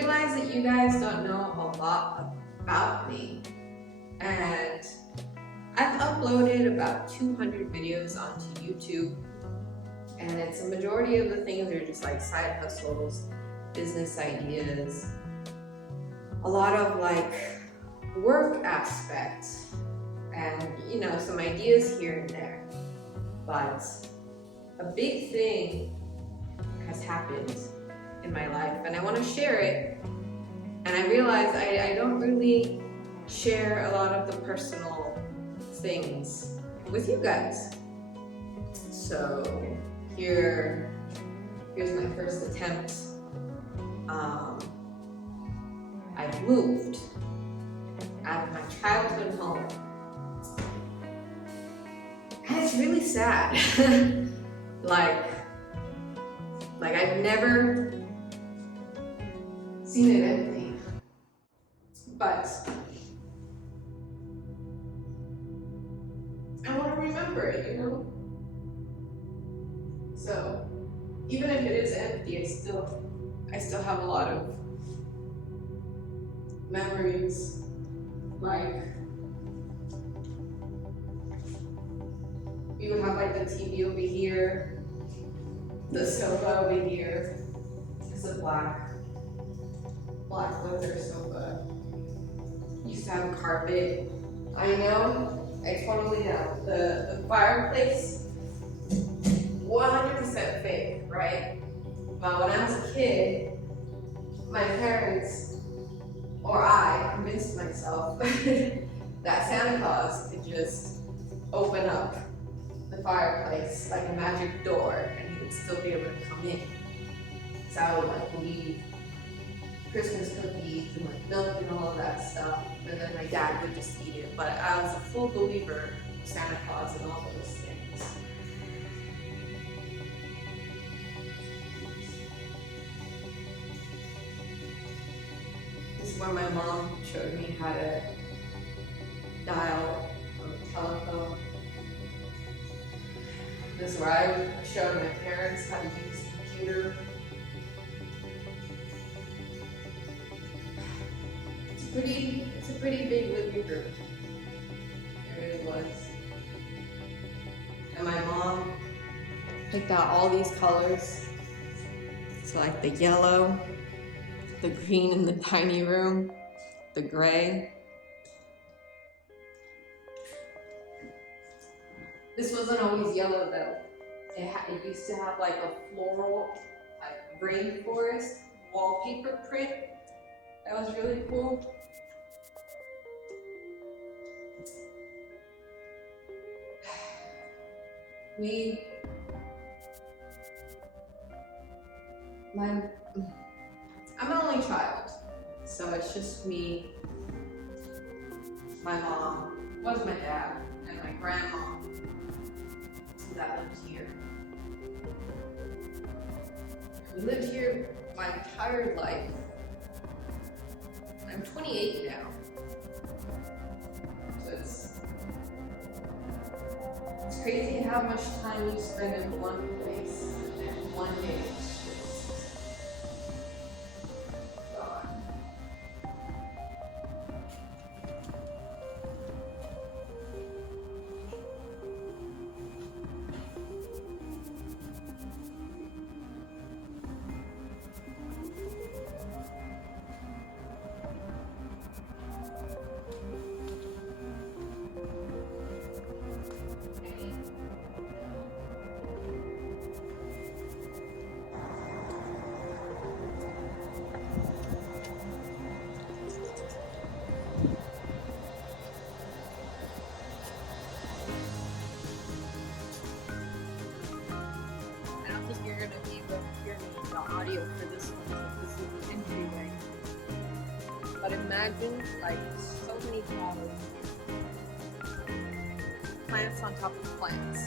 realize that you guys don't know a lot about me. And I've uploaded about 200 videos onto YouTube. And it's a majority of the things are just like side hustles, business ideas, a lot of like work aspects, and some ideas here and there. But a big thing has happened in my life and I want to share it. And I realize I don't really share a lot of the personal things with you guys. So here's my first attempt. I've moved out of my childhood home. And it's really sad. like I've never seen it empty. But I want to remember it, So even if it is empty, I still have a lot of memories. Like we would have like the TV over here, the sofa over here. It's a black leather sofa. Used to have carpet. I totally know. The fireplace, 100% fake, right? But when I was a kid, my parents, or I, convinced myself that Santa Claus could just open up the fireplace like a magic door and he would still be able to come in. So I would like leave Christmas cookies and like milk and all of that stuff, and then my dad would just eat it. But I was a full believer in Santa Claus and all those things. This is where my mom showed me how to dial on the telephone. This is where I showed my parents how to use the computer. It's a pretty big living room. It really was. And my mom picked out all these colors. So like the yellow, the green in the tiny room, the gray. This wasn't always yellow though. It used to have like a floral, like rainforest wallpaper print. That was really cool. I'm an only child, so it's just me, my mom, my dad, and my grandma that lived here. We lived here my entire life. I'm 28 now, so it's crazy how much time you spend in one place and one day is just gone. Audio for this one. This is the entryway. But imagine like so many flowers, plants on top of plants.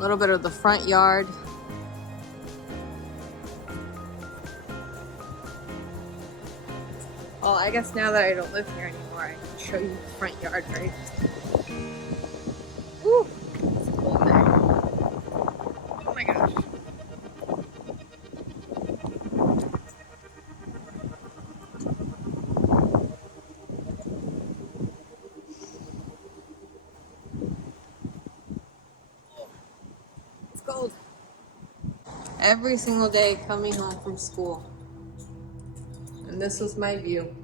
A little bit of the front yard. Well, I guess now that I don't live here anymore, I can show you the front yard, right? Woo! It's cold there. Oh my gosh. It's cold. Every single day coming home from school. And this was my view.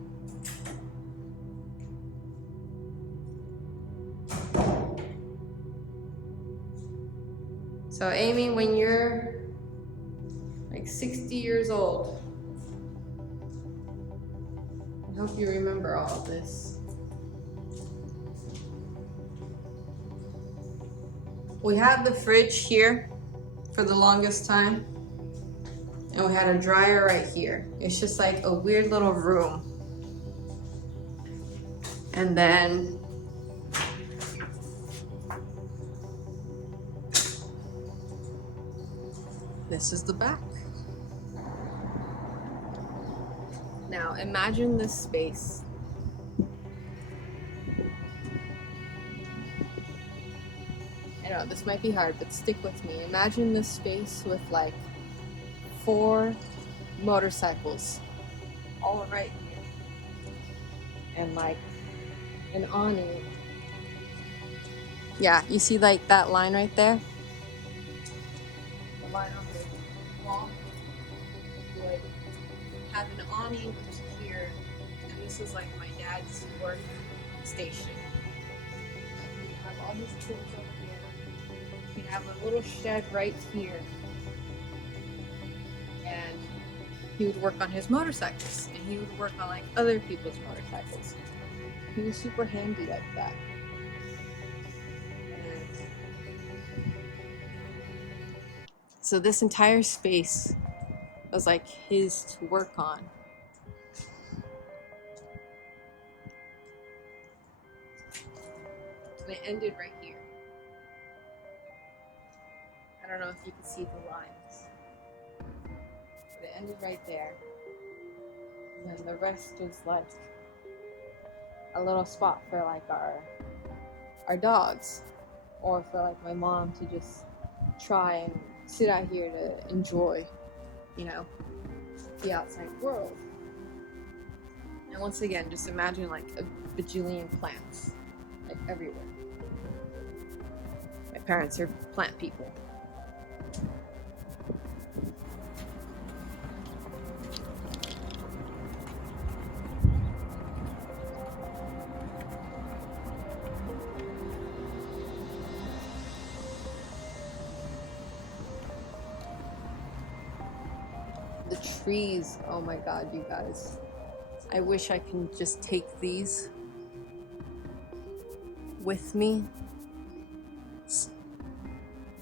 So Amy, when you're like 60 years old, I hope you remember all of this. We had the fridge here for the longest time, and we had a dryer right here. It's just like a weird little room. And then this is the back. Now imagine this space. I know this might be hard, but stick with me. Imagine this space with like 4 motorcycles all right here. And like an awning. Yeah, you see like that line right there? The line on the wall. Like have an awning to here, and this is like my dad's work station. We have all his tools over here. We have a little shed right here, and he would work on his motorcycles, and he would work on like other people's motorcycles. He was super handy like that. And so this entire space was like his to work on. And it ended right here. I don't know if you can see the lines, but it ended right there. And then the rest was like a little spot for like our dogs, or for like my mom to just try and sit out here to enjoy, you know, the outside world. And once again, just imagine like a bajillion plants, like everywhere. My parents are plant people. The trees, oh my god, you guys. I wish I can just take these with me.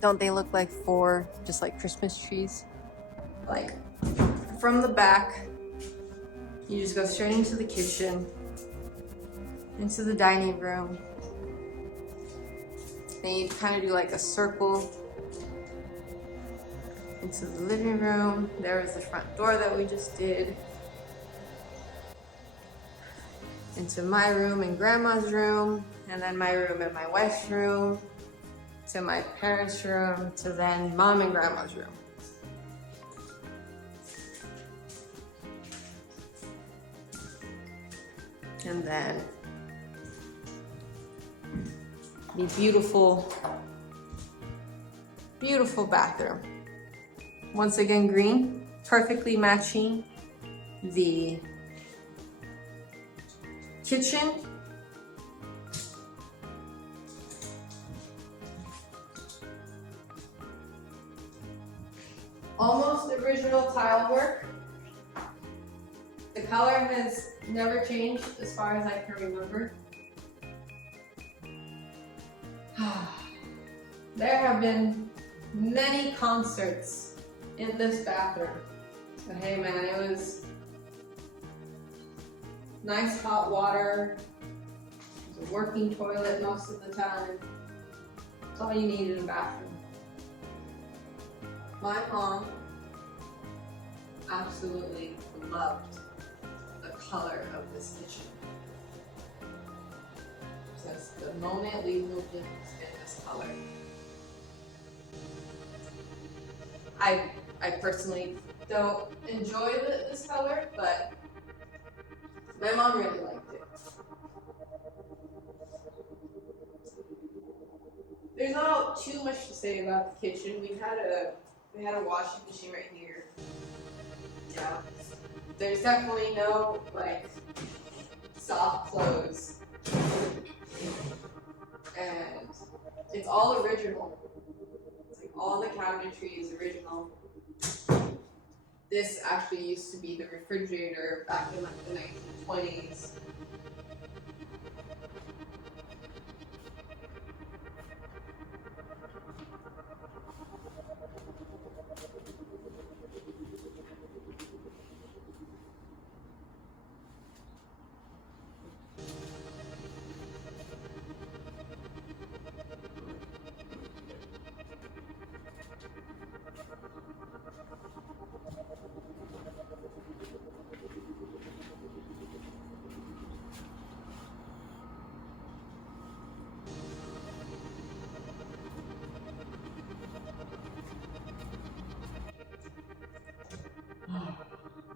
Don't they look like 4 just like Christmas trees? Like from the back, you just go straight into the kitchen, into the dining room. Then you kind of do like a circle into the living room. There was the front door that we just did. Into my room and grandma's room, and then my room and my wife's room, to my parents' room, to then mom and grandma's room. And then the beautiful, beautiful bathroom. Once again, green, perfectly matching the kitchen. Almost original tile work. The color has never changed as far as I can remember. There have been many concerts in this bathroom. But hey man, it was nice hot water. It was a working toilet most of the time. That's all you need in a bathroom. My mom absolutely loved the color of this kitchen. Since the moment we moved in, it's been this color. I personally don't enjoy this color, but my mom really liked it. There's not too much to say about the kitchen. We had a washing machine right here. Yeah. There's definitely no like soft clothes. And it's all original. It's like all the cabinetry is original. This actually used to be the refrigerator back in like the 1920s.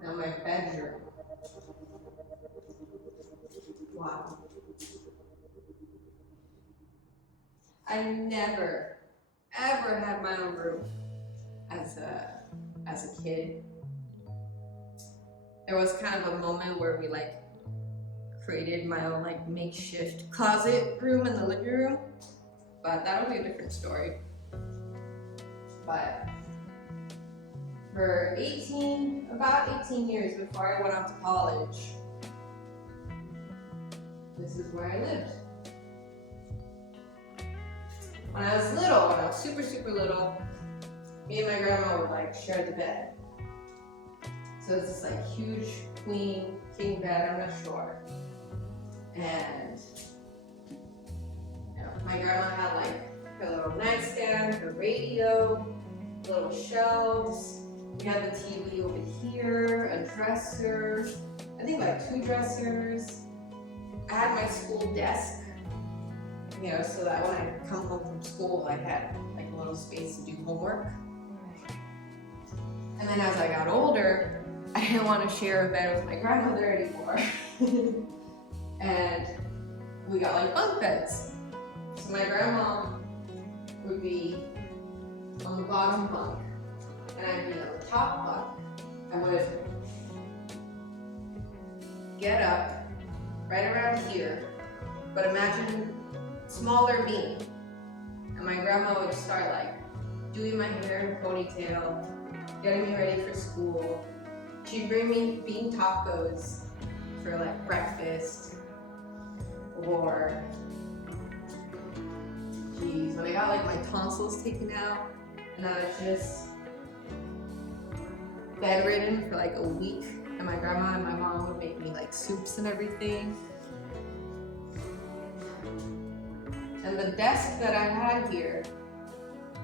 Now my bedroom. Wow. I never, ever had my own room as a kid. There was kind of a moment where we like created my own like makeshift closet room in the living room, but that'll be a different story. But for about 18 years before I went off to college, this is where I lived. When I was little, when I was super, super little, me and my grandma would like share the bed. So it's this like huge queen, king bed, I'm not sure. And you know, my grandma had like her little nightstand, her radio, little shelves. We had the TV over here, a dresser, I think like 2 dressers. I had my school desk, you know, so that when I come home from school, I had like a little space to do homework. And then as I got older, I didn't want to share a bed with my grandmother anymore. And we got like bunk beds. So my grandma would be on the bottom bunk, and I'd be on the top bunk. I would get up right around here, but imagine smaller me. And my grandma would start like doing my hair in a ponytail, getting me ready for school. She'd bring me bean tacos for like breakfast, or geez, when I got like my tonsils taken out and I was just bedridden for like a week, and my grandma and my mom would make me like soups and everything. And the desk that I had here,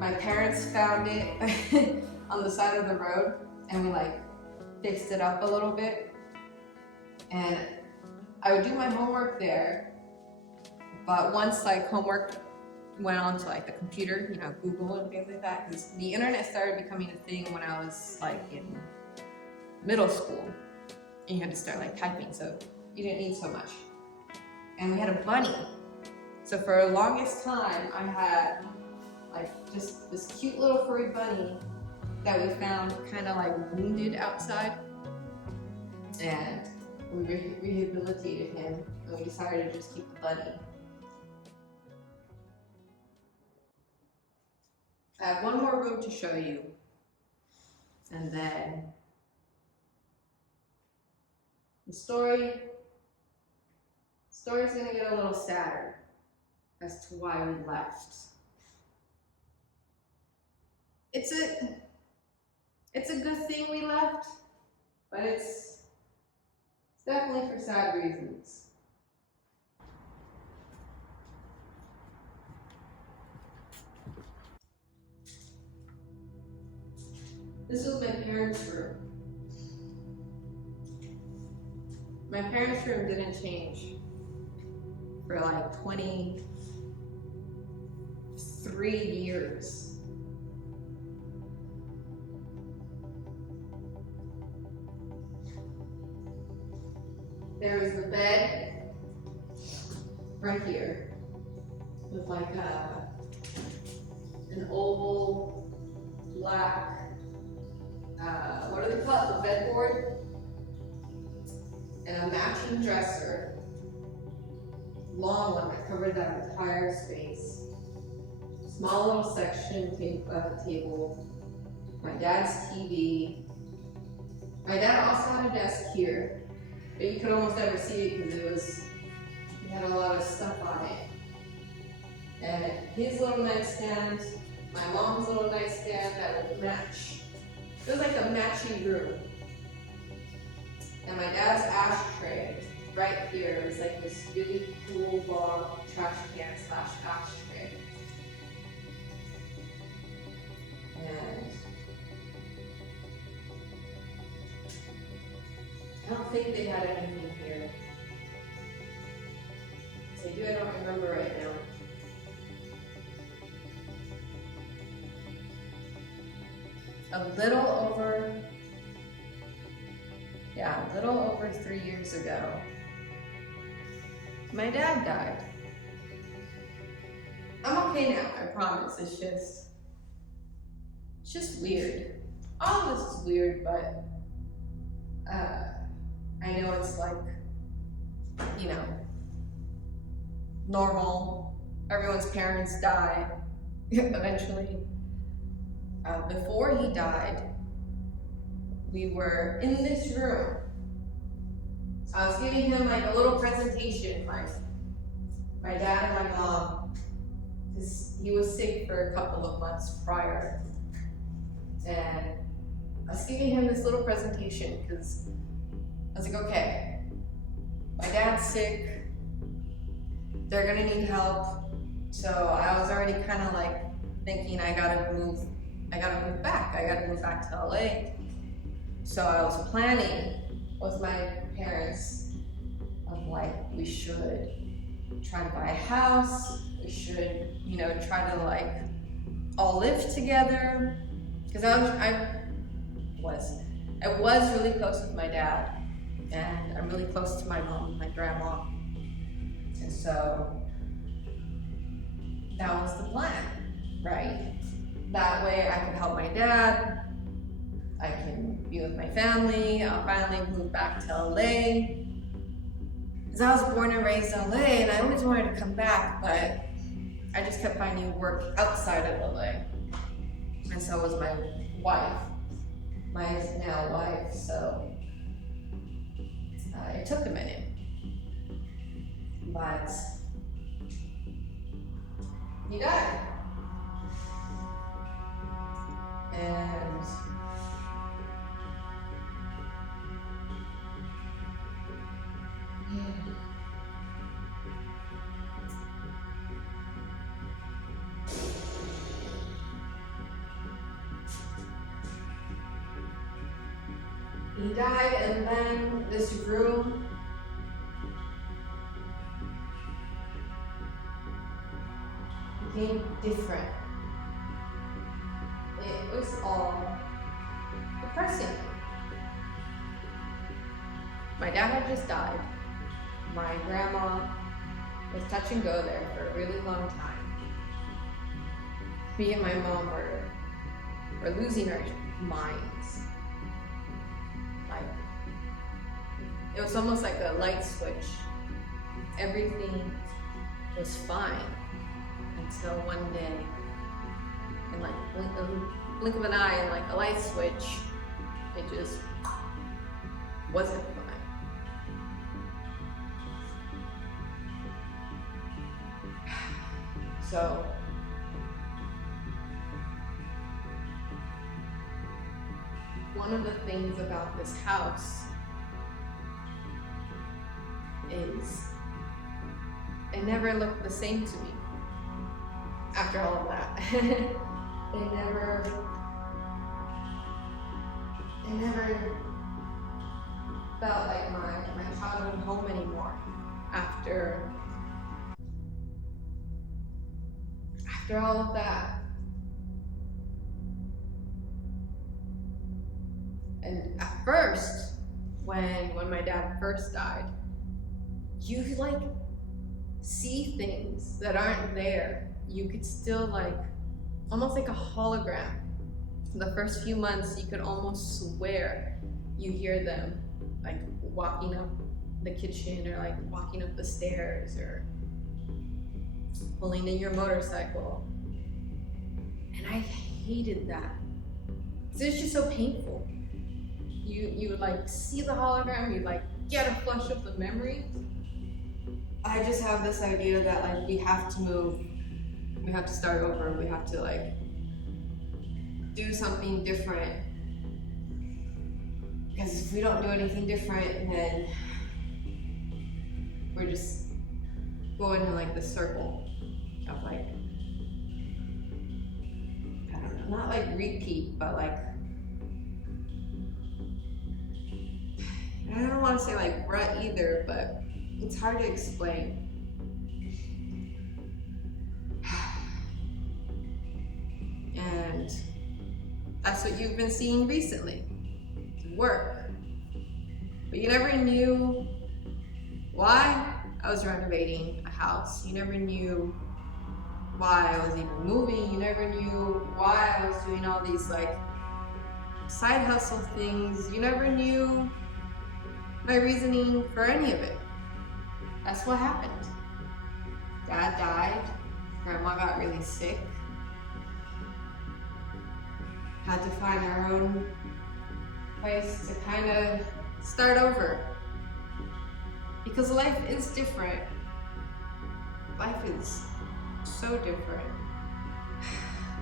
my parents found it on the side of the road, and we like fixed it up a little bit. And I would do my homework there, but once like homework went on to like the computer, you know, Google and things like that, because the internet started becoming a thing when I was like in middle school, and you had to start like typing, so you didn't need so much. And we had a bunny. So for the longest time, I had like just this cute little furry bunny that we found kind of like wounded outside. And we rehabilitated him, and we decided to just keep the bunny. I have one more room to show you, and then the story's gonna get a little sadder as to why we left. It's a good thing we left, but it's definitely for sad reasons. This was my parents' room. My parents' room didn't change for like 23 years. There was the bed right here with like an oval black, what do they call it? The bedboard. And a matching dresser. Long one that covered that entire space. Small little section at the table. My dad's TV. My dad also had a desk here, but you could almost never see it because he had a lot of stuff on it. And his little nightstand, my mom's little nightstand that would match. It was like a matching room. And my dad's ashtray right here was like this really cool long trash can / ashtray. And I don't think they had anything here. If they do, I don't remember right now. A little over 3 years ago, my dad died. I'm okay now, I promise. It's just weird. All of this is weird, but I know it's like, you know, normal. Everyone's parents die eventually. Before he died, we were in this room. So I was giving him like a little presentation, like my dad and my mom, because he was sick for a couple of months prior. And I was giving him this little presentation because I was like, okay, my dad's sick, they're gonna need help. So I was already kind of like thinking I gotta move back. I gotta move back to LA. So I was planning with my parents of like, we should try to buy a house. We should, you know, try to like all live together. Because I was really close with my dad, and I'm really close to my mom, my grandma. And so that was the plan, right? That way I could help my dad, I can be with my family, I'll finally move back to LA. Because I was born and raised in LA, and I always wanted to come back, but I just kept finding work outside of LA. And so was my wife, my now wife, so it took a minute. But he died. And he died, and then this room became different. It was all depressing. My dad had just died. My grandma was touch and go there for a really long time. Me and my mom were losing our minds. Like, it was almost like a light switch. Everything was fine until one day, in like a blink of an eye, and like a light switch, it just wasn't fine. So one of the things about this house is it never looked the same to me after all of that. after all of that, and at first, when my dad first died, you like see things that aren't there. You could still like, almost like a hologram. The first few months, you could almost swear you hear them like walking up the kitchen, or like walking up the stairs, or pulling in your motorcycle. And I hated that. So it's just so painful. You would like see the hologram, you like get a flush of the memory. I just have this idea that like we have to move, we have to start over, we have to like do something different. Because if we don't do anything different, then we're just going in like the circle of like, I don't know, not like repeat, but like, I don't want to say like rut either, but it's hard to explain. And that's what you've been seeing recently. Work. But you never knew why I was renovating a house. You never knew why I was even moving. You never knew why I was doing all these like side hustle things. You never knew my reasoning for any of it. That's what happened. Dad died. Grandma got really sick. Had to find our own place to kind of start over. Because life is different. Life is so different.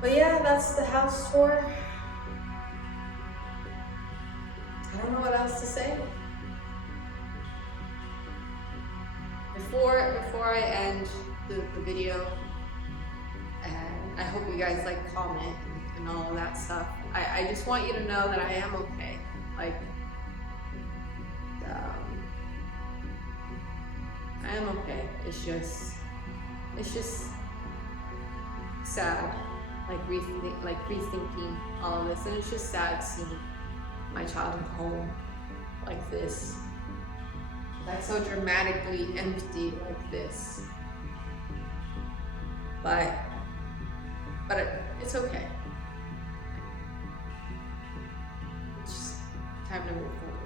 But yeah, that's the house tour. I don't know what else to say. Before I end the video, and I hope you guys like comment and all of that stuff, I just want you to know that I am okay. Like, I am okay. It's just sad, like rethinking all of this, and it's just sad seeing my childhood home like this, like so dramatically empty like this. But it's okay. It's just time to move forward.